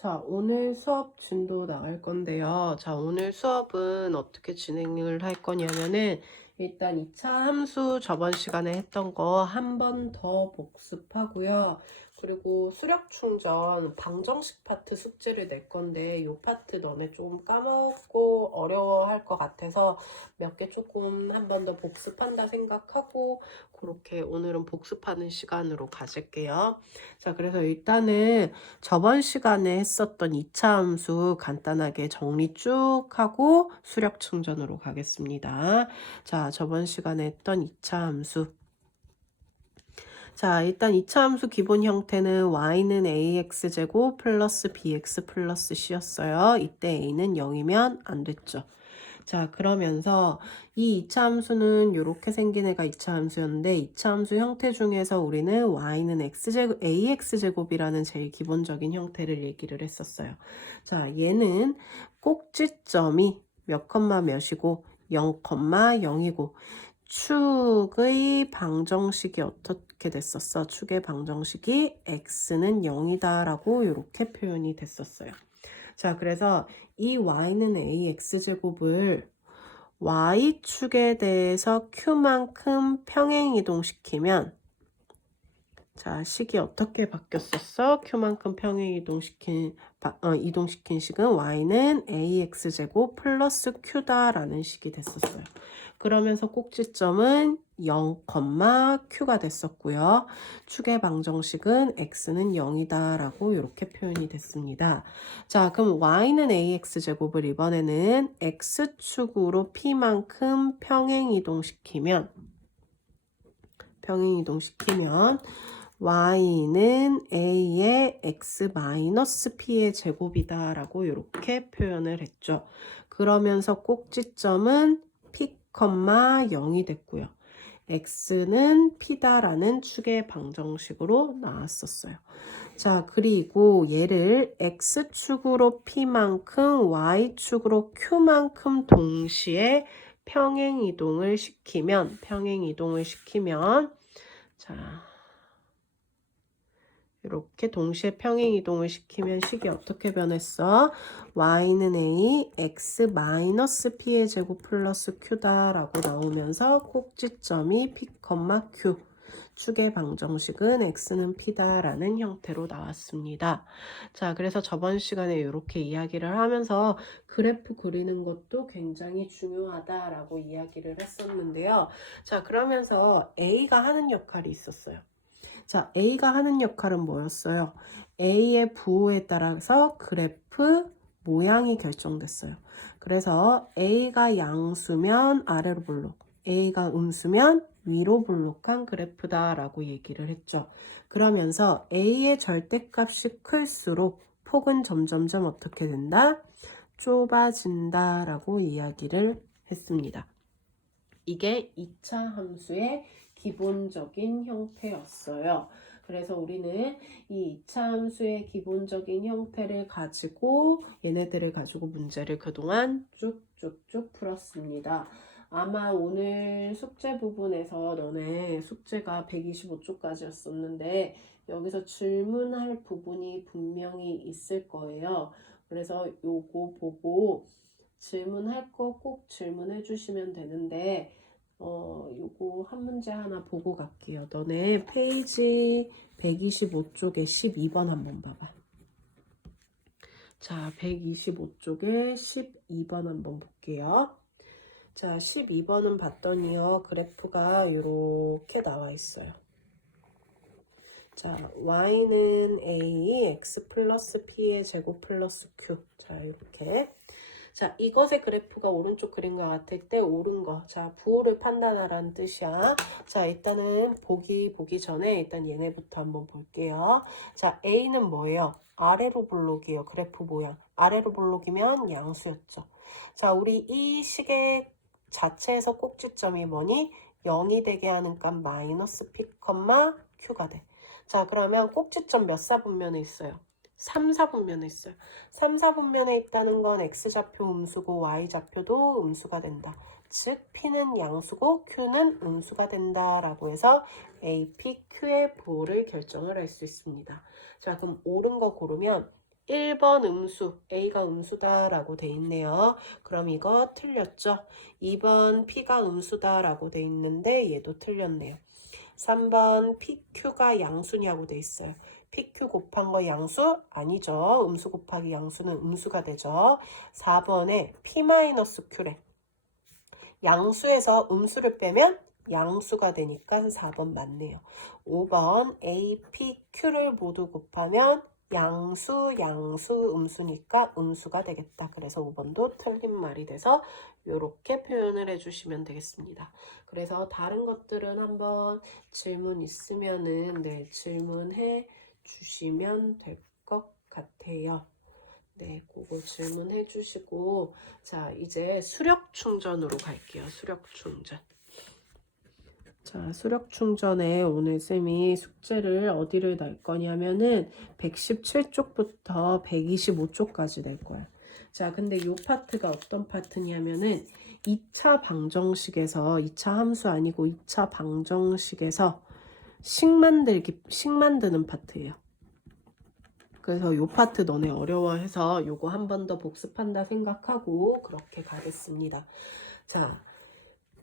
자, 오늘 수업 진도 나갈 건데요. 자, 오늘 수업은 어떻게 진행을 할 거냐면은 일단 2차 함수 저번 시간에 했던 거 한 번 더 복습하고요. 그리고 수력 충전 방정식 파트 숙제를 낼 건데 이 파트 너네 좀 까먹고 어려워할 것 같아서 몇 개 조금 한 번 더 복습한다 생각하고 그렇게 오늘은 복습하는 시간으로 가질게요. 자, 그래서 일단은 저번 시간에 했었던 2차 함수 간단하게 정리 쭉 하고 수력 충전으로 가겠습니다. 자, 저번 시간에 했던 2차 함수. 자, 일단 2차 함수 기본 형태는 y는 ax제곱 플러스 bx 플러스 c였어요. 이때 a는 0이면 안 됐죠. 자, 그러면서 이 2차 함수는 이렇게 생긴 애가 2차 함수였는데 2차 함수 형태 중에서 우리는 y는 x제곱, ax제곱이라는 제일 기본적인 형태를 얘기를 했었어요. 자, 얘는 꼭지점이 몇 컴마 몇이고 0,0이고 축의 방정식이 어떻게 됐었어? 축의 방정식이 x는 0이다 라고 이렇게 표현이 됐었어요. 자, 그래서 이 y는 ax제곱을 y축에 대해서 q만큼 평행이동시키면 자, 식이 어떻게 바뀌었었어? q만큼 이동시킨 식은 y는 ax제곱 플러스 q다라는 식이 됐었어요. 그러면서 꼭지점은 0, q가 됐었고요. 축의 방정식은 x는 0이다 라고 이렇게 표현이 됐습니다. 자, 그럼 y는 ax제곱을 이번에는 x축으로 p만큼 평행이동시키면 y는 a의 x-p의 제곱이다 라고 이렇게 표현을 했죠. 그러면서 꼭지점은 p, 0이 됐고요. x는 p다라는 축의 방정식으로 나왔었어요. 자, 그리고 얘를 x축으로 p만큼 y축으로 q만큼 동시에 평행이동을 시키면 자, 이렇게 동시에 평행이동을 시키면 식이 어떻게 변했어? y는 a, x-p의 제곱 플러스 q다라고 나오면서 꼭지점이 p, q. 축의 방정식은 x는 p다라는 형태로 나왔습니다. 자, 그래서 저번 시간에 이렇게 이야기를 하면서 그래프 그리는 것도 굉장히 중요하다라고 이야기를 했었는데요. 자, 그러면서 a가 하는 역할이 있었어요. 자, A가 하는 역할은 뭐였어요? A의 부호에 따라서 그래프 모양이 결정됐어요. 그래서 A가 양수면 아래로 볼록, A가 음수면 위로 볼록한 그래프다라고 얘기를 했죠. 그러면서 A의 절대값이 클수록 폭은 점점점 어떻게 된다? 좁아진다라고 이야기를 했습니다. 이게 2차 함수의 기본적인 형태였어요. 그래서 우리는 이 2차 함수의 기본적인 형태를 가지고 얘네들을 가지고 문제를 그동안 쭉쭉쭉 풀었습니다. 아마 오늘 숙제 부분에서 너네 숙제가 125쪽까지였었는데 여기서 질문할 부분이 분명히 있을 거예요. 그래서 요거 보고 질문할 거 꼭 질문해 주시면 되는데 요거 한 문제 하나 보고 갈게요. 너네 페이지 125쪽에 12번 한번 봐봐. 자, 125쪽에 12번 한번 볼게요. 자, 12번은 봤더니요. 그래프가 이렇게 나와 있어요. 자, y는 a, x 플러스 p의 제곱 플러스 q. 자, 이렇게. 자, 이것의 그래프가 오른쪽 그림과 같을 때 옳은 거. 자, 부호를 판단하라는 뜻이야. 자, 일단은 보기 전에 일단 얘네부터 한번 볼게요. 자, A는 뭐예요? 아래로 볼록이에요. 그래프 모양. 아래로 볼록이면 양수였죠. 자, 우리 이 식의 자체에서 꼭지점이 뭐니? 0이 되게 하는 값 마이너스 P, Q가 돼. 자, 그러면 꼭지점 몇 사분면에 있어요? 3, 4분면에 있어요. 3, 4분면에 있다는 건 X좌표 음수고 Y좌표도 음수가 된다. 즉 P는 양수고 Q는 음수가 된다라고 해서 A, P, Q의 부호를 결정을 할 수 있습니다. 자, 그럼 옳은 거 고르면 1번 음수, A가 음수다라고 돼 있네요. 그럼 이거 틀렸죠? 2번 P가 음수다라고 돼 있는데 얘도 틀렸네요. 3번 PQ가 양수냐고 돼 있어요. PQ 곱한 거 양수? 아니죠. 음수 곱하기 양수는 음수가 되죠. 4번에 P-Q래. 양수에서 음수를 빼면 양수가 되니까 4번 맞네요. 5번 A, P, Q를 모두 곱하면 양수, 음수니까 음수가 되겠다. 그래서 5번도 틀린 말이 돼서 이렇게 표현을 해주시면 되겠습니다. 그래서 다른 것들은 한번 질문 있으면은 질문해 주시면 될 것 같아요. 네, 그거 질문해 주시고, 자, 이제 수력 충전으로 갈게요. 수력 충전. 자, 수력 충전에 오늘 쌤이 숙제를 어디를 낼 거냐면은 117쪽부터 125쪽까지 낼 거야. 자, 근데 이 파트가 어떤 파트냐면은 2차 방정식에서 2차 함수 아니고 2차 방정식에서 식 만드는 파트예요. 그래서 요 파트 너네 어려워해서 요거 한 번 더 복습한다 생각하고 그렇게 가겠습니다. 자,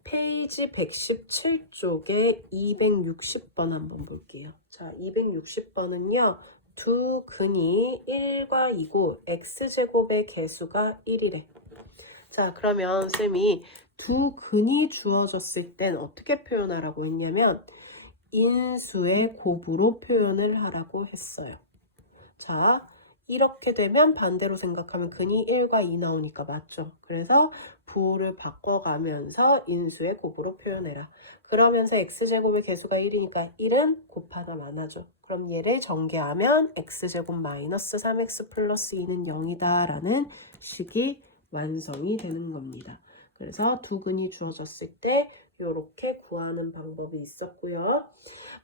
페이지 117쪽에 260번 한번 볼게요. 자, 260번은요. 두 근이 1과 2고 x제곱의 개수가 1이래. 자, 그러면 쌤이 두 근이 주어졌을 땐 어떻게 표현하라고 했냐면 인수의 곱으로 표현을 하라고 했어요. 자, 이렇게 되면 반대로 생각하면 근이 1과 2 나오니까 맞죠? 그래서 부호를 바꿔가면서 인수의 곱으로 표현해라. 그러면서 x제곱의 개수가 1이니까 1은 곱하다 많아져. 그럼 얘를 전개하면 x제곱 마이너스 3x 플러스 2는 0이다 라는 식이 완성이 되는 겁니다. 그래서 두 근이 주어졌을 때 이렇게 구하는 방법이 있었고요.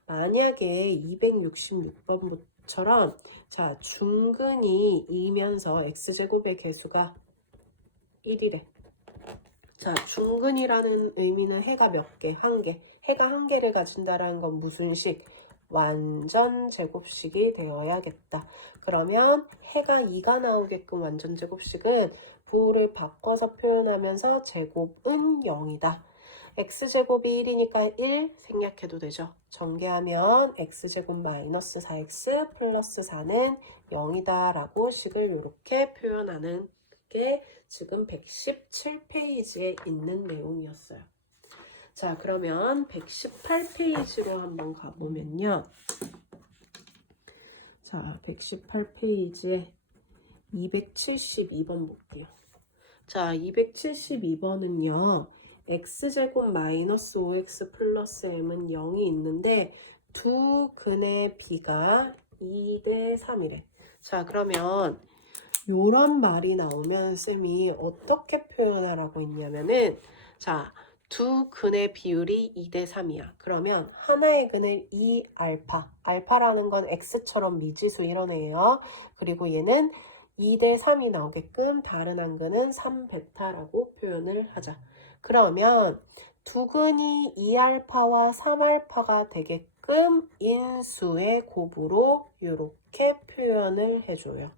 만약에 266번처럼 자, 중근이 2면서 x제곱의 개수가 1이래. 자, 중근이라는 의미는 해가 몇 개? 한 개. 해가 한 개를 가진다라는 건 무슨 식? 완전 제곱식이 되어야겠다. 그러면 해가 2가 나오게끔 완전 제곱식은 부호를 바꿔서 표현하면서 제곱은 0이다. x제곱이 1이니까 1 생략해도 되죠. 전개하면 x제곱 마이너스 4x 플러스 4는 0이다 라고 식을 이렇게 표현하는 게 지금 117페이지에 있는 내용이었어요. 자, 그러면 118페이지로 한번 가보면요. 자, 118페이지에 272번 볼게요. 자, 272번은요. x제곱 마이너스 5x 플러스 m은 0이 있는데 두 근의 비가 2대 3이래. 자, 그러면 요런 말이 나오면 쌤이 어떻게 표현하라고 했냐면은 자, 두 근의 비율이 2대 3이야. 그러면 하나의 근을 2알파. 알파라는 건 x처럼 미지수 이런 애예요. 그리고 얘는 2대 3이 나오게끔 다른 한 근은 3베타라고 표현을 하자. 그러면 두 근이 2알파와 3알파가 되게끔 인수의 곱으로 이렇게 표현을 해줘요.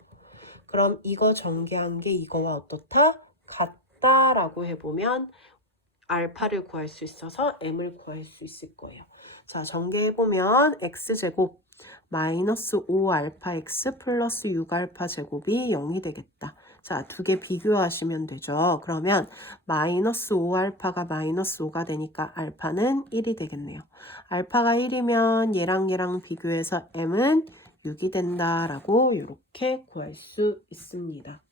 그럼 이거 전개한 게 이거와 어떻다? 같다라고 해보면 알파를 구할 수 있어서 m을 구할 수 있을 거예요. 자, 전개해보면 x제곱 마이너스 5알파 x 플러스 6알파 제곱이 0이 되겠다. 자, 두 개 비교하시면 되죠. 그러면 마이너스 5알파가 마이너스 5가 되니까 알파는 1이 되겠네요. 알파가 1이면 얘랑 비교해서 m은 6이 된다라고 이렇게 구할 수 있습니다.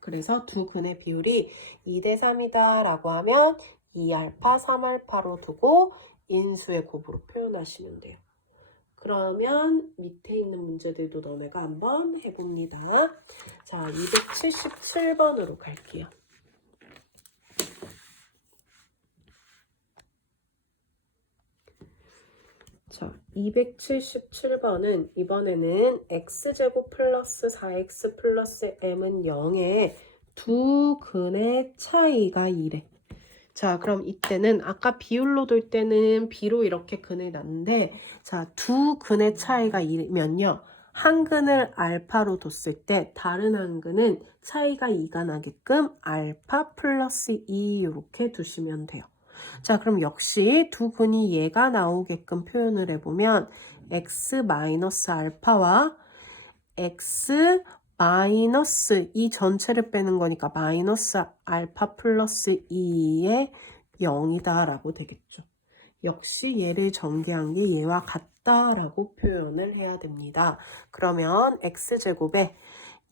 그래서 두 근의 비율이 2대 3이다 라고 하면 2알파, 3알파로 두고 인수의 곱으로 표현하시면 돼요. 그러면 밑에 있는 문제들도 너네가 한번 해봅니다. 자, 277번으로 갈게요. 자, 277번은 이번에는 x제곱 플러스 4x 플러스 m은 0에 두 근의 차이가 2래. 자, 그럼 이때는 아까 비율로 둘 때는 B로 이렇게 근을 놨는데 자, 두 근의 차이가 2면요. 한 근을 알파로 뒀을 때 다른 한 근은 차이가 2가 나게끔 알파 플러스 2 이렇게 두시면 돼요. 자, 그럼 역시 두 근이 얘가 나오게끔 표현을 해보면 x 마이너스 알파와 x 마이너스 이 전체를 빼는 거니까 마이너스 알파 플러스 2의 0이다 라고 되겠죠. 역시 얘를 전개한 게 얘와 같다라고 표현을 해야 됩니다. 그러면 x제곱에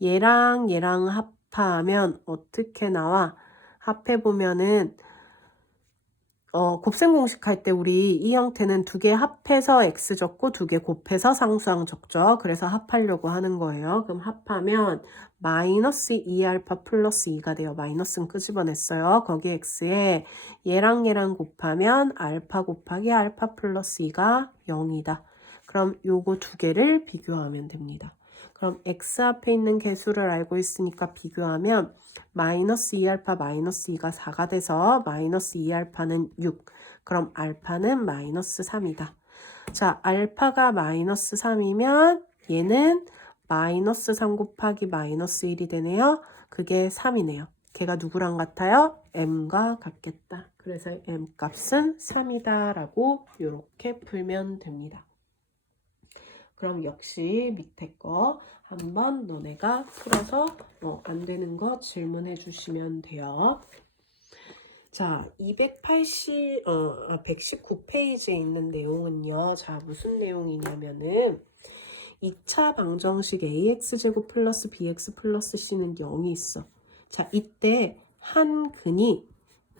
얘랑 얘랑 합하면 어떻게 나와? 합해보면은 곱셈 공식 할 때 우리 이 형태는 두 개 합해서 x 적고 두 개 곱해서 상수항 적죠. 그래서 합하려고 하는 거예요. 그럼 합하면 마이너스 2알파 플러스 2가 돼요. 마이너스는 끄집어냈어요. 거기 x에 얘랑 얘랑 곱하면 알파 곱하기 알파 플러스 2가 0이다. 그럼 요거 두 개를 비교하면 됩니다. 그럼 x 앞에 있는 개수를 알고 있으니까 비교하면 마이너스 2알파 마이너스 2가 4가 돼서 마이너스 2알파는 6. 그럼 알파는 마이너스 3이다. 자, 알파가 마이너스 3이면 얘는 마이너스 3 곱하기 마이너스 1이 되네요. 그게 3이네요. 걔가 누구랑 같아요? m과 같겠다. 그래서 m 값은 3이다 라고 이렇게 풀면 됩니다. 그럼 역시 밑에 거 한번 너네가 풀어서 안 되는 거 질문해 주시면 돼요. 자, 119페이지에 있는 내용은요. 자, 무슨 내용이냐면은 2차 방정식 ax제곱 플러스 bx 플러스 c는 0이 있어. 자, 이때 한 근이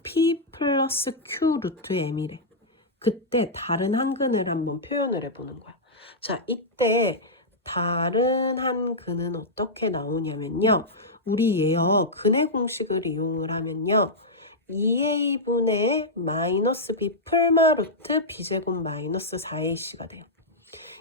p 플러스 q 루트 m이래. 그때 다른 한 근을 한번 표현을 해보는 거야. 자, 이때 다른 한 근은 어떻게 나오냐면요. 우리 얘요. 근의 공식을 이용을 하면요. 2a분의 마이너스 b 풀마 루트 b제곱 마이너스 4ac가 돼요.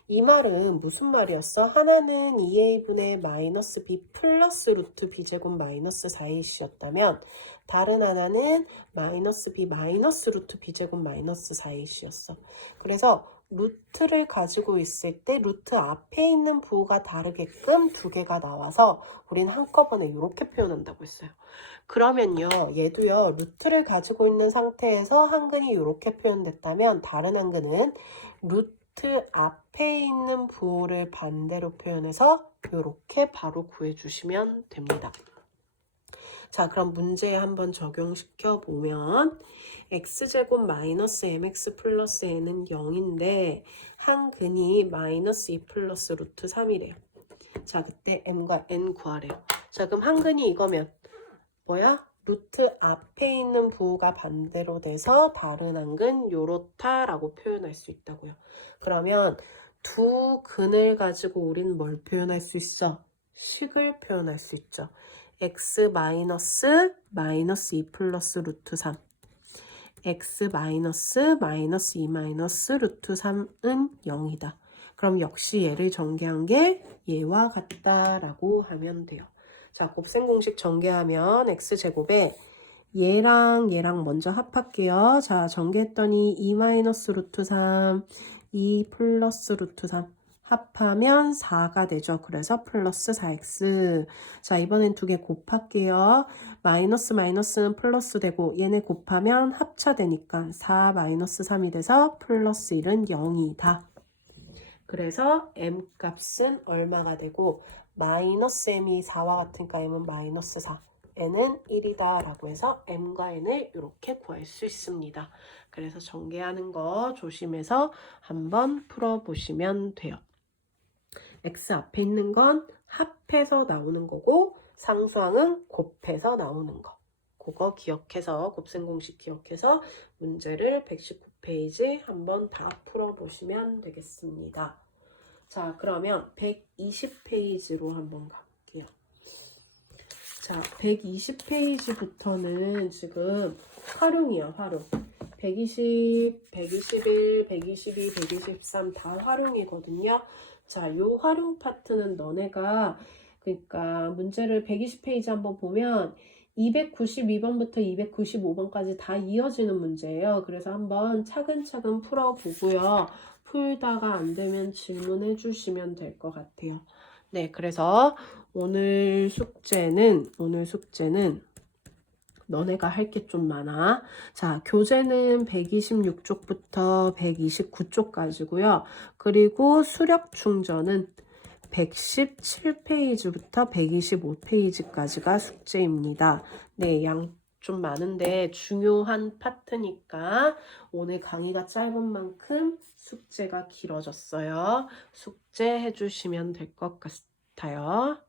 이 말은 무슨 말이었어? 하나는 2a분의 마이너스 b 플러스 루트 b제곱 마이너스 4ac였다면 다른 하나는 마이너스 b 마이너스 루트 b제곱 마이너스 4ac였어. 그래서 루트를 가지고 있을 때 루트 앞에 있는 부호가 다르게끔 두 개가 나와서 우린 한꺼번에 이렇게 표현한다고 했어요. 그러면요, 얘도요, 루트를 가지고 있는 상태에서 한근이 이렇게 표현됐다면 다른 한근은 루트 앞에 있는 부호를 반대로 표현해서 이렇게 바로 구해주시면 됩니다. 자, 그럼 문제에 한번 적용시켜 보면 x제곱 마이너스 mx 플러스 n은 0인데 한 근이 마이너스 2 플러스 루트 3이래요. 자, 그때 m과 n 구하래요. 자, 그럼 한 근이 이거면 뭐야? 루트 앞에 있는 부호가 반대로 돼서 다른 한 근 요렇다라고 표현할 수 있다고요. 그러면 두 근을 가지고 우리는 뭘 표현할 수 있어? 식을 표현할 수 있죠. x 마이너스 2 플러스 루트 3 x 마이너스 2 마이너스 루트 3은 0이다. 그럼 역시 얘를 전개한 게 얘와 같다라고 하면 돼요. 자, 곱셈 공식 전개하면 x제곱에 얘랑 얘랑 먼저 합할게요. 자, 전개했더니 2 마이너스 루트 3, 2 플러스 루트 3 합하면 4가 되죠. 그래서 플러스 4x. 자, 이번엔 두 개 곱할게요. 마이너스 마이너스는 플러스 되고 얘네 곱하면 합쳐되니까 4 마이너스 3이 돼서 플러스 1은 0이다. 그래서 m 값은 얼마가 되고 마이너스 m이 4와 같으니까 m은 마이너스 4. n은 1이다 라고 해서 m과 n을 이렇게 구할 수 있습니다. 그래서 전개하는 거 조심해서 한번 풀어보시면 돼요. x 앞에 있는 건 합해서 나오는 거고 상수항은 곱해서 나오는 거. 그거 기억해서 곱셈 공식 기억해서 문제를 119페이지 한번 다 풀어보시면 되겠습니다. 자, 그러면 120페이지로 한번 가볼게요. 자, 120페이지부터는 지금 활용이야, 활용. 120, 121, 122, 123 다 활용이거든요. 자, 요 활용 파트는 너네가 그러니까 문제를 120페이지 한번 보면 292번부터 295번까지 다 이어지는 문제예요. 그래서 한번 차근차근 풀어보고요. 풀다가 안 되면 질문해 주시면 될 것 같아요. 네, 그래서 오늘 숙제는 너네가 할 게 좀 많아. 자, 교재는 126쪽부터 129쪽까지고요. 그리고 수력 충전은 117페이지부터 125페이지까지가 숙제입니다. 네, 양 좀 많은데 중요한 파트니까 오늘 강의가 짧은 만큼 숙제가 길어졌어요. 숙제 해주시면 될 것 같아요.